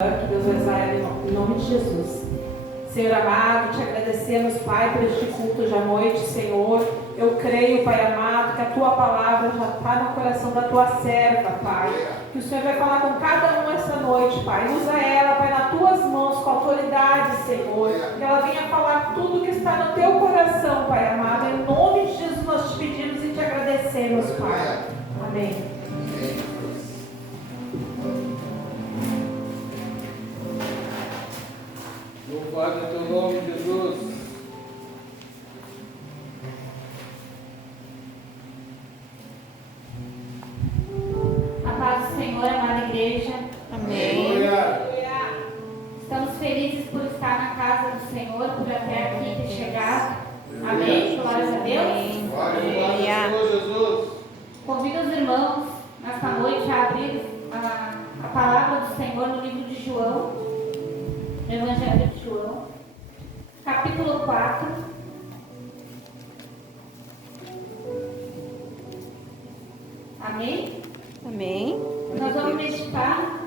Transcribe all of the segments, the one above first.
Que Deus vai usar ela em nome de Jesus. Senhor amado, te agradecemos, Pai, por este culto de à noite, Senhor. Eu creio, Pai amado, que a Tua palavra já está no coração da Tua serva, Pai. Que o Senhor vai falar com cada um essa noite, Pai. Usa ela, Pai, nas Tuas mãos, com autoridade, Senhor. Que ela venha falar tudo que está no Teu coração, Pai amado. Em nome de Jesus nós te pedimos e te agradecemos, Pai. Amém. Louvado é teu nome, Jesus. A paz do Senhor, amada igreja. Amém. Estamos felizes por estar na casa do Senhor, por até aqui ter chegado. Amém. Glórias a Deus. Glória ao Senhor Jesus. Convido os irmãos nesta noite a abrir a palavra do Senhor no livro de João, no Evangelho de João, capítulo 4. Amém? Amém. Nós vamos meditar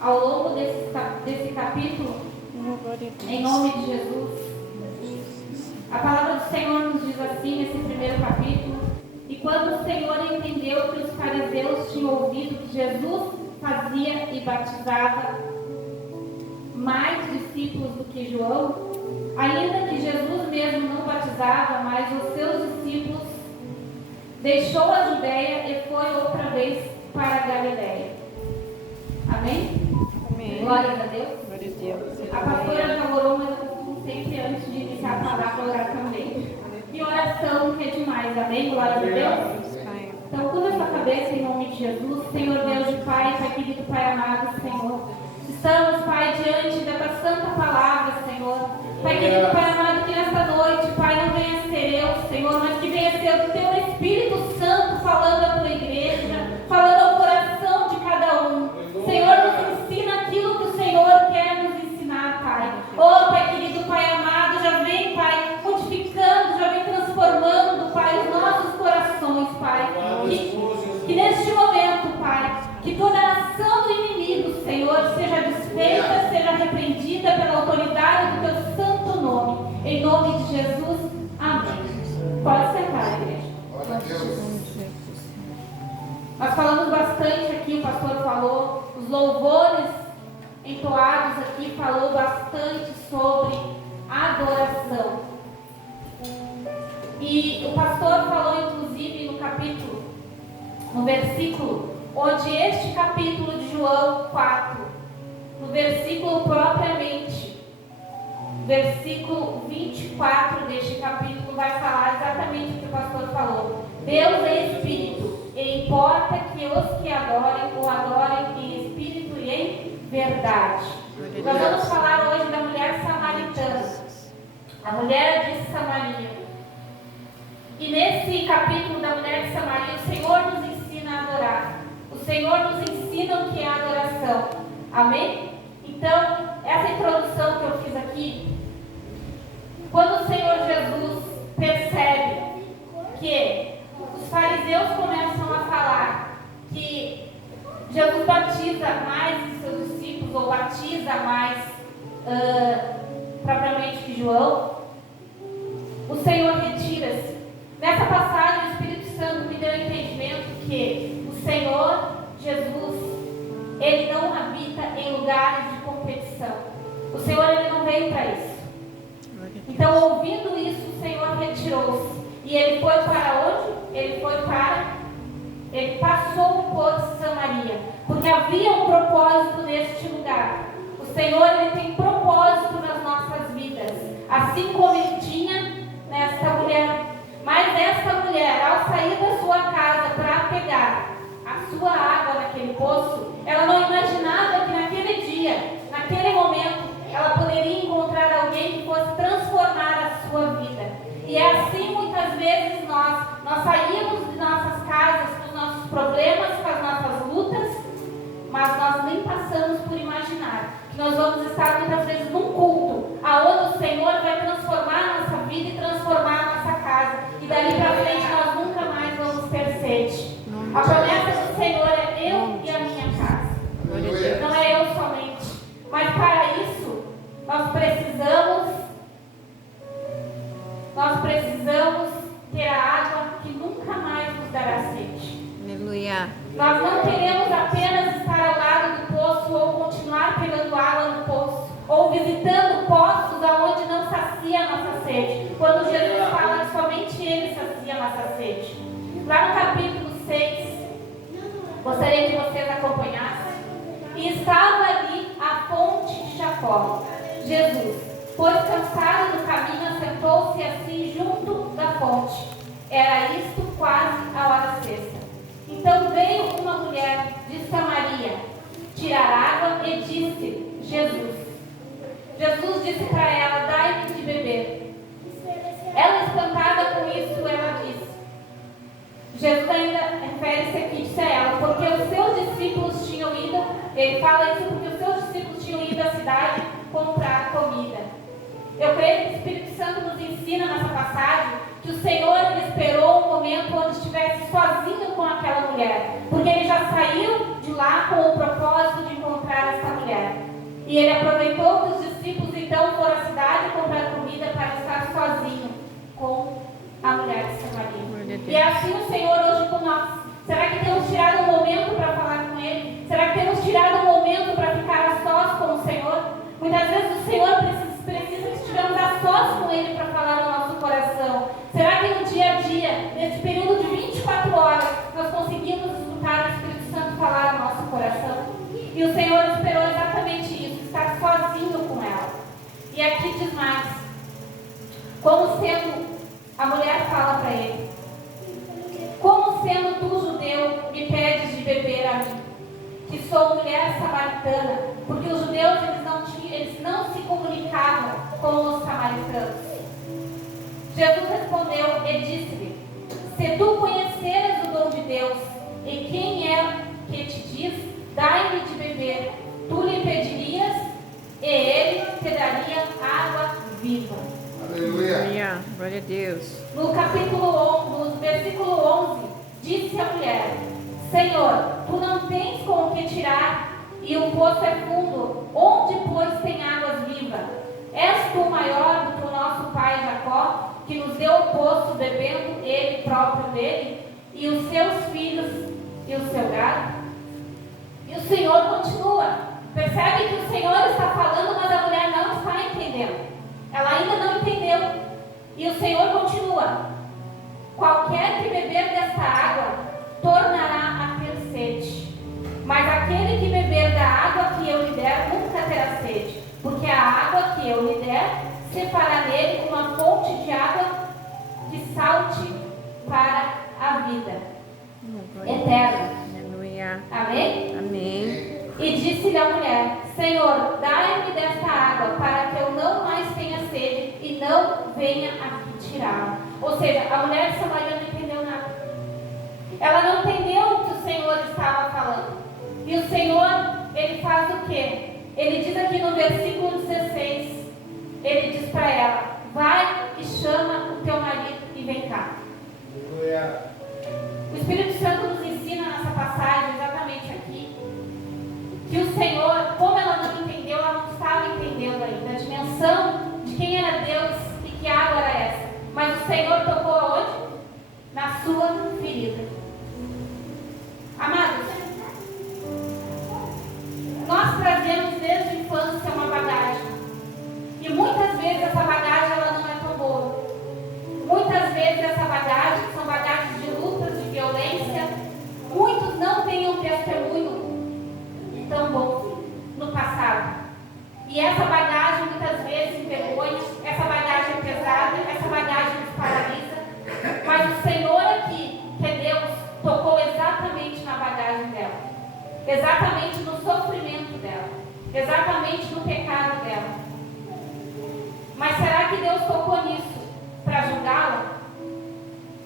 ao longo desse capítulo, em nome de Jesus. A palavra do Senhor nos diz assim, nesse primeiro capítulo: e quando o Senhor entendeu que os fariseus tinham ouvido que Jesus fazia e batizava mais discípulos do que João, ainda que Jesus mesmo não batizava, mas os seus discípulos, deixou a Judeia e foi outra vez para a Galileia. Amém? Amém. Glórias a Deus. Glória a Deus. A pastora já orou, mas eu costumo sempre, antes de iniciar a palavra, orar também. E oração que é demais, amém? Glória a Deus. Então, curva a sua cabeça em nome de Jesus. Senhor Deus de Pai, Pai querido, Pai amado, Senhor. Estamos, Pai, diante da santa palavra, Senhor. Pai querido, Pai amado, que nesta noite, Pai, não venha ser eu, Senhor, mas que venha ser o Teu Espírito Santo falando à Tua igreja, falando ao coração de cada um. Senhor, nos ensina aquilo que o Senhor quer nos ensinar, Pai. Oh, Pai querido, Pai amado, já vem, Pai, modificando, já vem transformando, Pai, os nossos corações, Pai. Que neste momento, Pai, que toda a ação do inimigo, Senhor, seja desfeita, seja repreendida pela autoridade do Teu santo nome. Em nome de Jesus, amém. Pode sentar, igreja. Nós falamos bastante aqui, o pastor falou, os louvores entoados aqui falou bastante sobre adoração. E o pastor falou, inclusive, no versículo, onde este capítulo de João 4, no versículo propriamente, versículo 24 deste capítulo, vai falar exatamente o que o pastor falou. Deus é Espírito, e importa que os que adorem, o adorem em Espírito e em verdade. Nós vamos falar hoje da mulher samaritana, a mulher de Samaria. E nesse capítulo da mulher de Samaria, o Senhor nos ensina a adorar. O Senhor nos ensina o que é adoração. Amém? Então, essa introdução que eu fiz aqui, quando o Senhor Jesus percebe que os fariseus começam a falar que Jesus batiza mais os seus discípulos, ou batiza mais propriamente que João, o Senhor retira-se. Nessa passagem, o Espírito Santo me deu o entendimento que o Senhor Jesus, Ele não habita em lugares de competição. O Senhor, Ele não veio para isso. Então, ouvindo isso, o Senhor retirou-se. E Ele foi para onde? Ele passou por Samaria. Porque havia um propósito neste lugar. O Senhor, Ele tem propósito nas nossas vidas. Assim como Ele tinha nesta mulher. Mas essa mulher, ao sair da sua casa para pegar a sua água naquele poço, ela não imaginava que naquele dia, naquele momento, ela poderia encontrar alguém que fosse transformar a sua vida. E é assim muitas vezes nós saímos de nossas casas com os nossos problemas, com as nossas lutas, mas nós nem passamos por imaginar que nós vamos estar muitas vezes num culto, aonde o Senhor vai transformar a nossa vida e transformar a nossa casa. E dali para frente nós nunca mais vamos ter sede. A promessa do Senhor é eu e a minha casa. Não é eu sacia a nossa sede. Quando Jesus fala que somente Ele sacia a nossa sede. Lá no capítulo 6, gostaria que vocês acompanhassem. E estava ali a fonte de Jacó. Jesus, pois cansado do caminho, assentou-se assim junto da fonte. Era isto quase a hora sexta. Então veio uma mulher de Samaria tirar água e disse: Jesus disse para ela: dai-me de beber. Ela, espantada com isso, ela disse. Jesus ainda refere-se aqui, disse a ela, porque os seus discípulos tinham ido, ele fala isso porque os seus discípulos tinham ido à cidade comprar comida. Eu creio que o Espírito Santo nos ensina nessa passagem que o Senhor ele esperou um momento onde estivesse sozinho com aquela mulher, porque ele já saiu de lá com o propósito de encontrar essa mulher. E ele aproveitou que os discípulos então foram à cidade comprar comida para estar sozinho com a mulher de Samaria. E é assim o Senhor hoje com nós. Será que temos tirado um momento para falar com Ele? Será que temos tirado um momento para ficar a sós com o Senhor? Muitas vezes o Senhor precisa que estejamos a sós com Ele para falar no nosso coração. Será que no dia a dia, nesse período de 24 horas, nós conseguimos escutar o Espírito Santo falar no nosso coração? E o Senhor esperou exatamente isso, estar sozinho com ela. E aqui diz mais, como sendo, a mulher fala para ele, como sendo tu judeu, me pedes de beber a mim, que sou mulher samaritana, porque os judeus eles não se comunicavam com os samaritanos. Jesus respondeu e disse-lhe: se tu conheceras o dom de Deus, e quem é que te diz, dai-me de beber, tu lhe pedirias, e ele te daria água viva. Aleluia. Glória a Deus. No capítulo 11, no versículo 11, disse a mulher: Senhor, tu não tens com o que tirar, e o poço é fundo, onde, pois, tem águas vivas? És tu maior do que o nosso pai Jacó, que nos deu o poço, bebendo ele próprio dele, e os seus filhos e o seu gado? E o Senhor continua. Percebe que o Senhor está falando, mas a mulher não está entendendo. Ela ainda não entendeu. E o Senhor continua: qualquer que beber desta água tornará a ter sede, mas aquele que beber da água que eu lhe der nunca terá sede, porque a água que eu lhe der se fará nele uma fonte de água que salte para a vida eterna. Aleluia. Amém? Amém. E disse-lhe a mulher: Senhor, dai-me desta água, para que eu não mais tenha sede e não venha aqui tirá-la. Ou seja, a mulher de Samaria não entendeu nada. Ela não entendeu o que o Senhor estava falando. E o Senhor, ele faz o quê? Ele diz aqui no versículo 16, ele diz para ela: vai e chama o teu marido e vem cá. Aleluia. O Espírito Santo nos ensina nessa passagem, exatamente aqui, que o Senhor, como ela não entendeu, ela não estava entendendo ainda a dimensão de quem era Deus e que água era essa. Mas o Senhor tocou aonde? Na sua ferida. Amados, nós trazemos desde a infância uma bagagem. E muitas vezes essa bagagem ela não é tão boa. Muitas vezes essa bagagem, que são bagagens de lutas, de violência, muitos não têm um testemunho tão bom no passado. E essa bagagem muitas vezes envergonha, essa bagagem é pesada, essa bagagem nos paralisa. Mas o Senhor aqui, que é Deus, tocou exatamente na bagagem dela, exatamente no sofrimento dela, exatamente no pecado dela. Mas será que Deus tocou nisso para julgá-la?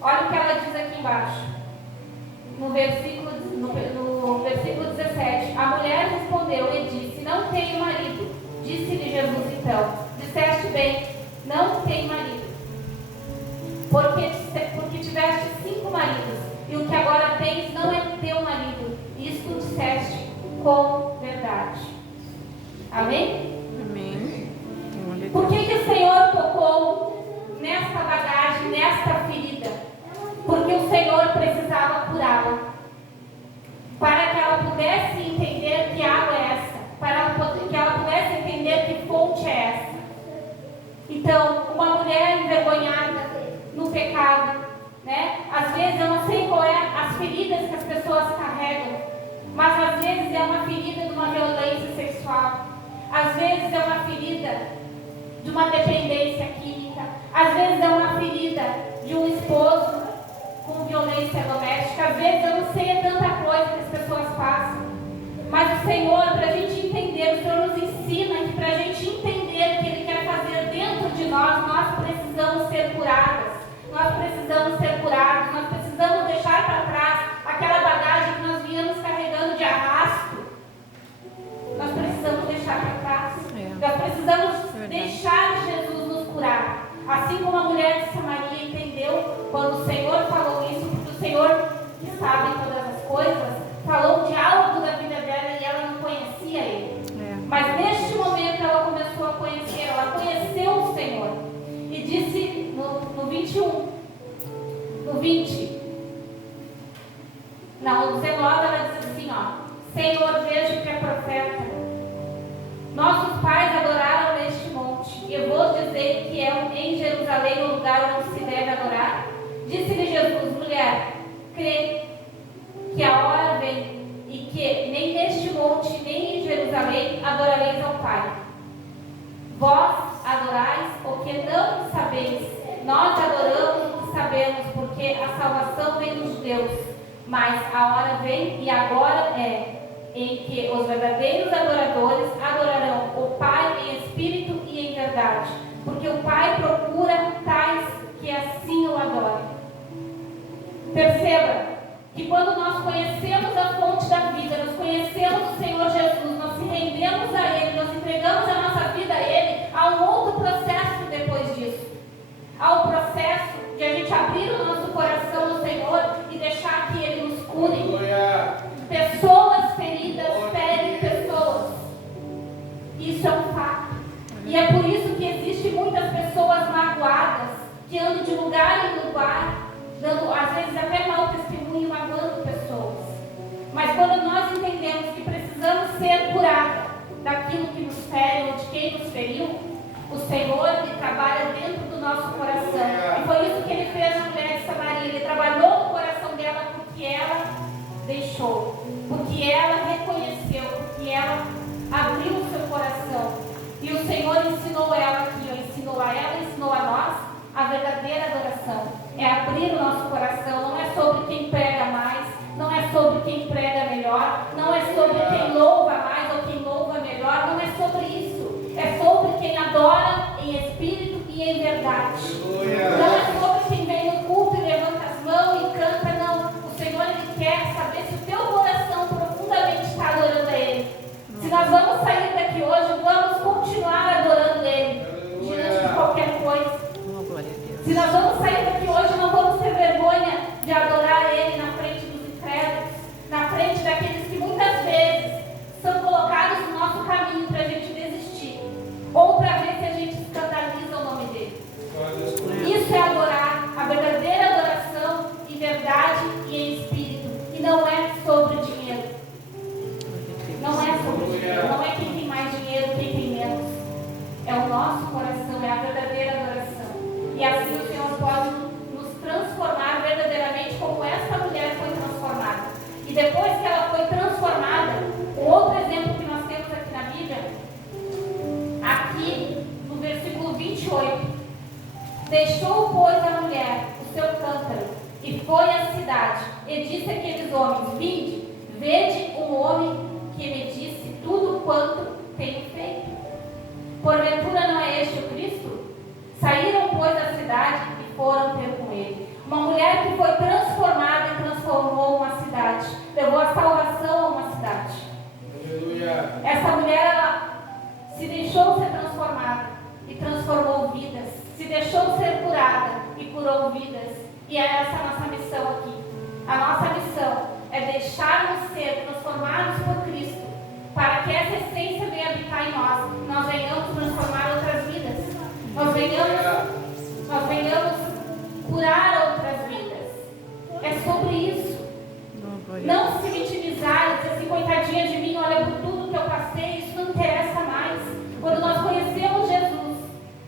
Olha o que ela diz aqui embaixo, no versículo 17. A mulher respondeu e disse: não tenho marido. Disse-lhe Jesus então: disseste bem, não tenho marido, porque tiveste 5 maridos, e o que agora tens não é teu marido. Isto disseste com verdade. Amém? Amém. Glória a Por Deus. que o Senhor tocou nesta bagagem, nesta ferida? Porque o Senhor precisava curá-la, para que ela pudesse entender que água é essa, para que ela pudesse entender que fonte é essa. Então, uma violência sexual. Às vezes é uma ferida de uma dependência química. Às vezes é uma ferida de um esposo com violência doméstica. Às vezes eu não sei, é tanta coisa que as pessoas passam. Mas o Senhor, para a gente entender, o Senhor nos ensina que para a gente entender o que Ele quer fazer dentro de nós, nós precisamos ser curadas. Nós precisamos ser curados. Nós precisamos deixar para trás aquela bagagem que nós viemos carregando de arrasto. Nós precisamos deixar para trás. Nós precisamos deixar Jesus nos curar. Assim como a mulher de Samaria entendeu quando o Senhor falou isso, porque o Senhor, que sabe todas as coisas, falou de algo da vida dela e ela não conhecia Ele. Mas neste momento ela começou a conhecer, ela conheceu o Senhor. E disse no 21, no 20, não, no 19 ela diz assim, Senhor, vejo que é profeta. Nossos pais adoraram neste monte. E eu vou dizer que é em Jerusalém o lugar onde se deve adorar. Disse-lhe Jesus, mulher, crê que a hora vem e que nem neste monte, nem em Jerusalém adorareis ao Pai. Vós adorais o que não sabeis. Nós adoramos o que sabemos, porque a salvação vem dos judeus. Mas a hora vem e agora é em que os verdadeiros adoradores adorarão o Pai em espírito e em verdade, porque o Pai procura tais que assim o adorem. Perceba que quando nós conhecemos a fonte da vida, nós conhecemos o Senhor Jesus, nós se rendemos a Ele, nós entregamos a nossa vida a Ele, há um outro processo depois disso. Há o processo de a gente abrir o nosso coração no Senhor e deixar que Ele nos cure. Pessoas feridas ferem pessoas. Isso é um fato. E é por isso que existem muitas pessoas magoadas, que andam de lugar em lugar, dando às vezes até mau testemunho, magoando pessoas. Mas quando nós entendemos que precisamos ser curados daquilo que nos fere ou de quem nos feriu, o Senhor, Ele trabalha dentro do nosso coração. E foi isso que Ele fez na mulher de Samaria. Ele trabalhou no coração dela porque ela deixou, porque ela reconheceu, porque ela abriu o seu coração. E o Senhor ensinou ela aqui, ensinou a ela, ensinou a nós a verdadeira adoração. É abrir o nosso coração. Não é sobre quem prega mais, não é sobre quem prega melhor, não é sobre quem louva mais ou quem louva melhor, não é sobre isso. É sobre quem adora em espírito e em verdade. Não é sobre quem vem no culto e levanta as mãos e canta, não. O Senhor, Ele quer saber se o teu coração profundamente está adorando a Ele. Se nós vamos sair daqui hoje, vamos continuar adorando Ele diante de qualquer coisa. Se nós vamos sair daqui hoje, não vamos ter vergonha de adorar Ele na frente dos incrédulos, na frente daqueles que muitas vezes são colocados no nosso caminho para a gente desistir, ou para ver se a gente escandaliza o nome dele. Isso é adorar, a verdadeira adoração em verdade e em espírito. E não é sobre dinheiro. Não é sobre dinheiro. Não é quem tem mais dinheiro, quem tem menos. É o nosso coração, é a verdadeira adoração. E assim o Senhor pode nos transformar verdadeiramente como essa mulher foi transformada. E depois que ela foi transformada, um outro exemplo que nós temos aqui na Bíblia, aqui no versículo 28, deixou, pois, a mulher o seu cântaro e foi à cidade e disse àqueles homens, vinde, vede um homem que me disse tudo quanto tenho feito. Porventura não é este o Cristo? Saíram, pois, da cidade e foram ter com ele. Uma mulher que foi transformada e transformou uma cidade, levou a salvação a uma cidade. Aleluia. Essa mulher, ela se deixou ser transformada e transformou vidas, se deixou ser curada e curou vidas. E é essa a nossa missão aqui. A nossa missão é deixarmos ser transformados por Cristo, para que essa essência venha habitar em nós, nós venhamos transformar outras vidas, nós venhamos curar outras vidas. É sobre isso. Não se vitimizar, dizer assim, coitadinha de mim, olha por tudo que eu passei, isso não interessa mais. Quando nós conhecemos Jesus,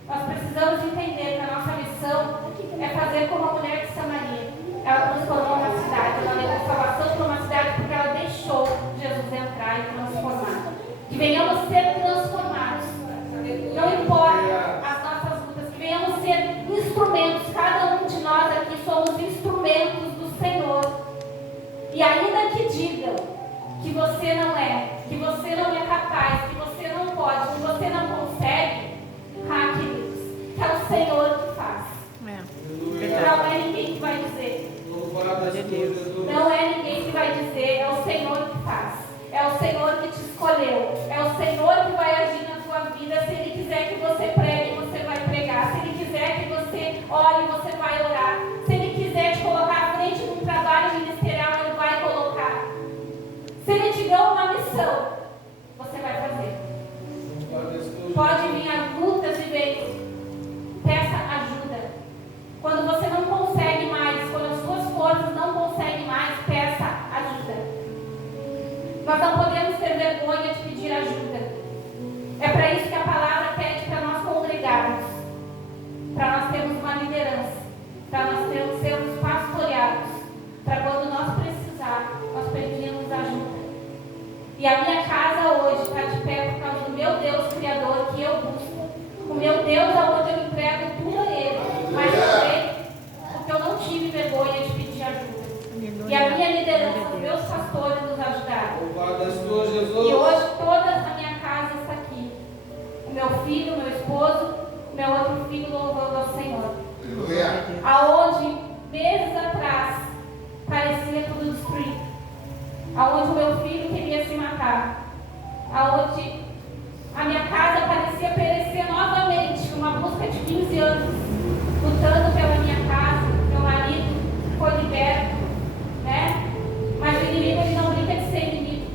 nós precisamos entender que a nossa missão é fazer como a mulher de Samaria. Ela transformou uma cidade, ela levou salvação para uma cidade porque ela deixou Jesus entrar e transformar. venhamos ser transformados. Não importa as nossas lutas, que venhamos ser instrumentos. Cada um de nós aqui somos instrumentos do Senhor. E ainda que digam que você não é capaz, que você não pode, que você não consegue, queridos, que é o Senhor que faz. Não é ninguém que vai dizer. Não é ninguém que vai dizer, é o Senhor que faz. É o Senhor que te escolheu. É o Senhor que vai agir na tua vida. Se Ele quiser que você pregue, você vai pregar. Se Ele quiser que você ore, você vai orar. Se Ele quiser te colocar à frente de um trabalho ministerial, Ele vai colocar. Se Ele te deu uma missão, você vai fazer. Pode vir as lutas e vem. Peça ajuda. Quando você não consegue mais, quando as suas forças não conseguem mais, peça ajuda. Nós não podemos ter vergonha de pedir ajuda. É para isso que a palavra pede para nós congregarmos, para nós termos uma liderança, para nós sermos pastoreados, para quando nós precisar, nós pedirmos ajuda. E a minha casa hoje está de pé por causa do meu Deus Criador que eu busco. O meu Deus aonde eu entrego tudo a Ele. Mas também porque eu não tive vergonha de pedir ajuda. E a minha liderança, os meus pastores nos ajudaram. E hoje toda a minha casa está aqui. O meu filho, o meu esposo, o meu outro filho louvando ao Senhor. Aonde meses atrás parecia tudo destruído. Aonde o meu filho queria se matar. Aonde a minha casa parecia perecer novamente. Uma busca de 15 anos. Lutando pela minha casa. Meu marido foi liberto. Né? Mas o inimigo ele não brinca de ser inimigo.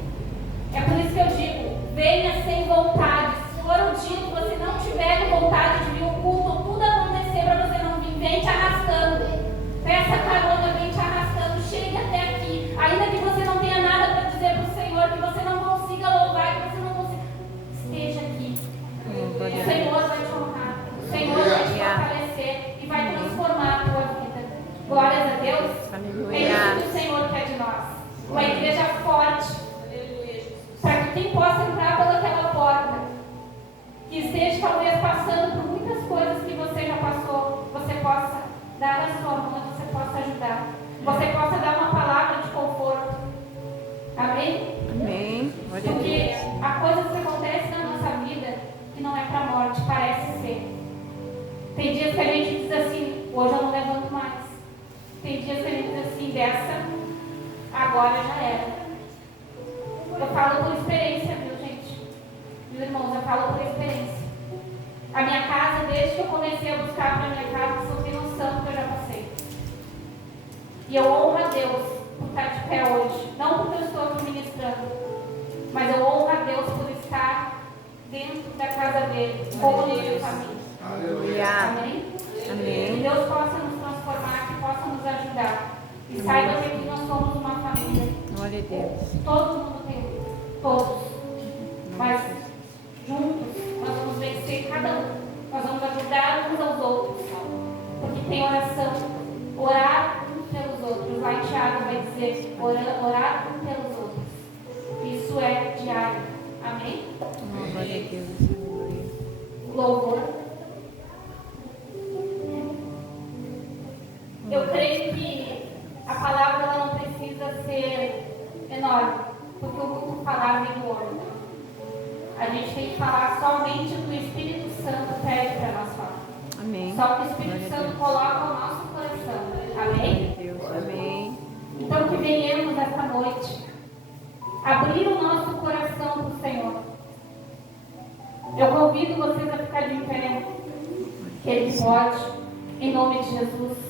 É por isso que eu digo, venha sem vontade. Se for um dia que você não tiver vontade de vir o culto, tudo acontecer para você não vir, vem te arrastando. Peça carona, vem te arrastando, chegue até aqui. Ainda que você não tenha nada para dizer para o Senhor, que você não consiga louvar, que você não consiga, esteja aqui. O Senhor vai te honrar, o Senhor vai te fortalecer e vai transformar a tua vida. Glórias a Deus. É isso que o Senhor quer de nós. Uma igreja forte. Para que quem possa entrar pelaquela porta, que esteja talvez passando por muitas coisas que você já passou, você possa dar a sua mão, você possa ajudar. Você possa dar uma palavra de conforto. Amém? Amém. Porque há coisas que acontecem na nossa vida que não é para a morte, parece ser. Tem dias que a gente diz assim, hoje eu não levanto mais. Tem dias que a gente diz assim, dessa, agora já era. Eu falo por experiência, viu, gente? Meus irmãos, eu falo por experiência. A minha casa, desde que eu comecei a buscar para a minha casa, vocês não têm noção do que eu já passei. E eu honro a Deus por estar de pé hoje. Não porque eu estou aqui ministrando, mas eu honro a Deus por estar dentro da casa dele, como ele é família. Aleluia. Amém? Amém. Que Deus possa nos transformar, que possa nos ajudar. E saiba que aqui nós somos uma família. Glória a Deus. Todo mundo tem luta. Todos. Mas juntos nós vamos vencer cada um. Nós vamos ajudar uns aos outros. Porque tem oração. Orar uns pelos outros. Lá em Tiago vai dizer, orar uns pelos outros. Isso é diário. Amém? Glória a Deus. Aleluia. Louvor. Eu creio que a palavra ela não precisa ser enorme, porque o muito falar vem do homem. A gente tem que falar somente o que o Espírito Santo pede para nós falar. Amém. Só que o Espírito Santo coloca ao nosso coração. Amém? Deus. Amém. Então que venhamos esta noite abrir o nosso coração para o Senhor. Eu convido vocês a ficar de pé, que Ele pode, em nome de Jesus.